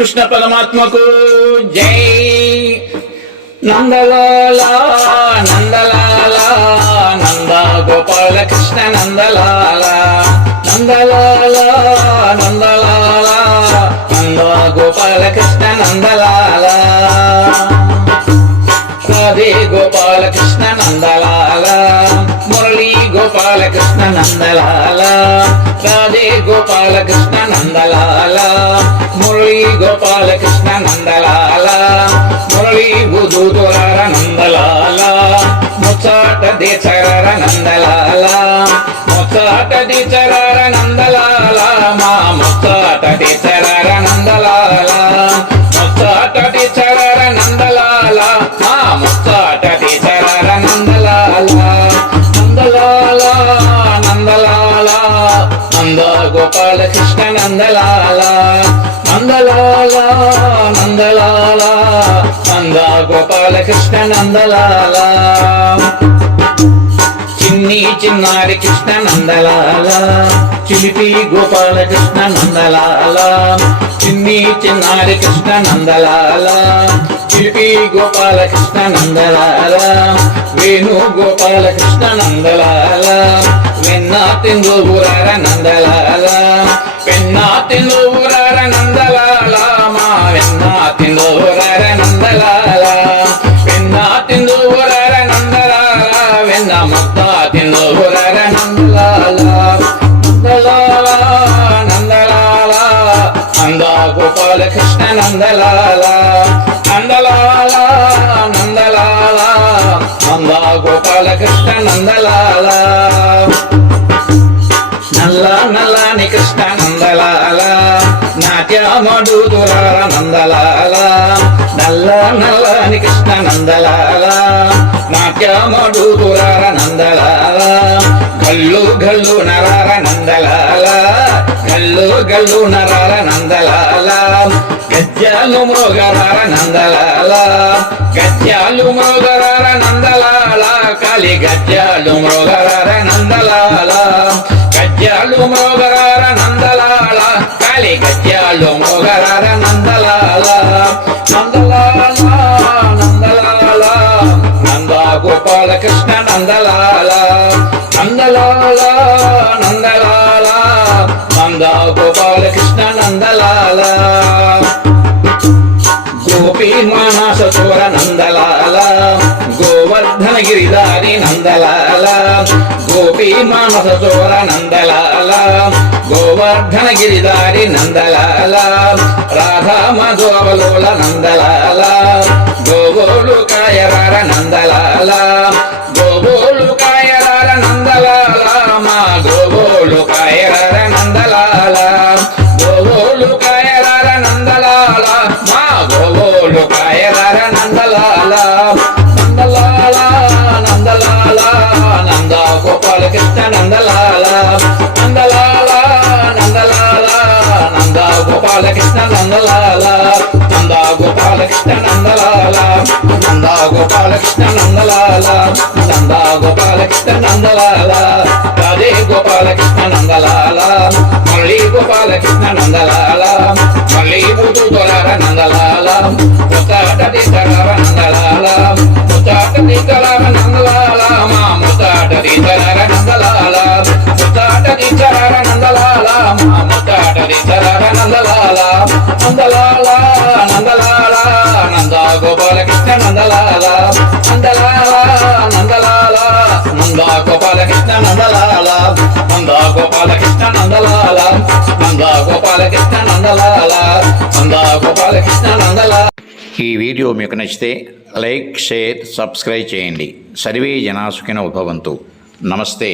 కృష్ణ పరమాత్మకు. జై. నందలాల నందలాల నంద గోపాల కృష్ణ నందలాల. నందలాల నందలాల నంద గోపాల కృష్ణ నందలాల రాధే గోపాల కృష్ణ నందలాల మురళీ గోపాల కృష్ణ నందలాల మురళీ బుధుతురార నందలాల ముచ్చాట దేచరార నందలాల. నందలాల నందలాల నందలాల నంద గోపాలకృష్ణ నందలాల చిన్ని చిన్నారి కృష్ణ నందలాల చిలిపి గోపాలకృష్ణ నందలాల చిన్ని చిన్నారి కృష్ణ నందలాల చిలిపి గోపాలకృష్ణ నందలాల వేణు గోపాలకృష్ణ నందలాల వెన్న తిందు ఊరార నందలాల. వెన్న తిందు నందలాల వెన్న తిందు నందలాల వెన్న మొత్త తిందు నందలాల నందలాల నందలాల నంద గోపాల కృష్ణ నందలాల నందలాల నందలాల నంద గోపాల కృష్ణ నందలాల నల్ల నల్లని కృష్ణ నాట్యమడుదురాల నందలాల? నల్ల నల్లని కృష్ణ నందలాల? నాట్య నాట్యమడుదురాల నందలాల? గల్లు గల్లు నరార నందలాల? గల్లు గల్లు నరార నందలాల? గద్యాలు మృగరార నందలాల? గద్యాలు మృగరార నందలాల? కాలి గద్యాలు మృగరార నందలాల? గద్యాలు మృగ కాలి మొగరర నందలాల నందలాల నందలాల. నందా గోపాల కృష్ణ నందలాల నందలాల నందలాల. నందా గోపాల కృష్ణ నందలాల. గోపీ మానస చోర నందలాల గోవర్ధన గిరిదారి నందలాల రాధా మధువలోల నందలాల గోగోలు కాయరార నందలాల గోబోలు కాయరార నందలాల మా గోబోలు కాయరార నందలాల గోగోలు కాయ గోపాలకృష్ణ నందలాల. నంద గోపాలకృష్ణ నందలాల. నంద గోపాలకృష్ణ నందలాల. నంద గోపాలకృష్ణ నందలాల. రాధే గోపాలకృష్ణ నందలాల. మళ్ళీ గోపాలకృష్ణ నందలాల. మళ్ళీ పుట్టు దొరార నందలాల. ముత్తాట తీసరార నందలాల. ముత్తాట తీసరార నందలాల. మా ముత్తాట తీసరార నందలాల. ముత్తాట తీసరార నందలాల. మా ముత్తాట తీసరార నందలాల. నందలాల నందలాల నంద గోపాలకృష్ణ నందలాల నందలాల నందలాల నంద గోపాల కృష్ణ నందలాల నంద గోపాల కృష్ణ నందలాల నంద గోపాలకృష్ణ నందలాల నంద గోపాల నందలాల. ఈ వీడియో మీకు నచ్చితే లైక్ షేర్ సబ్స్క్రైబ్ చేయండి. సర్వే జనాసుకిన ఉద్భవంతు నమస్తే.